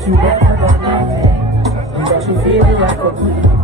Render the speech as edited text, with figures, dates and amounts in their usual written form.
Too bad I got nothing, but you feel like a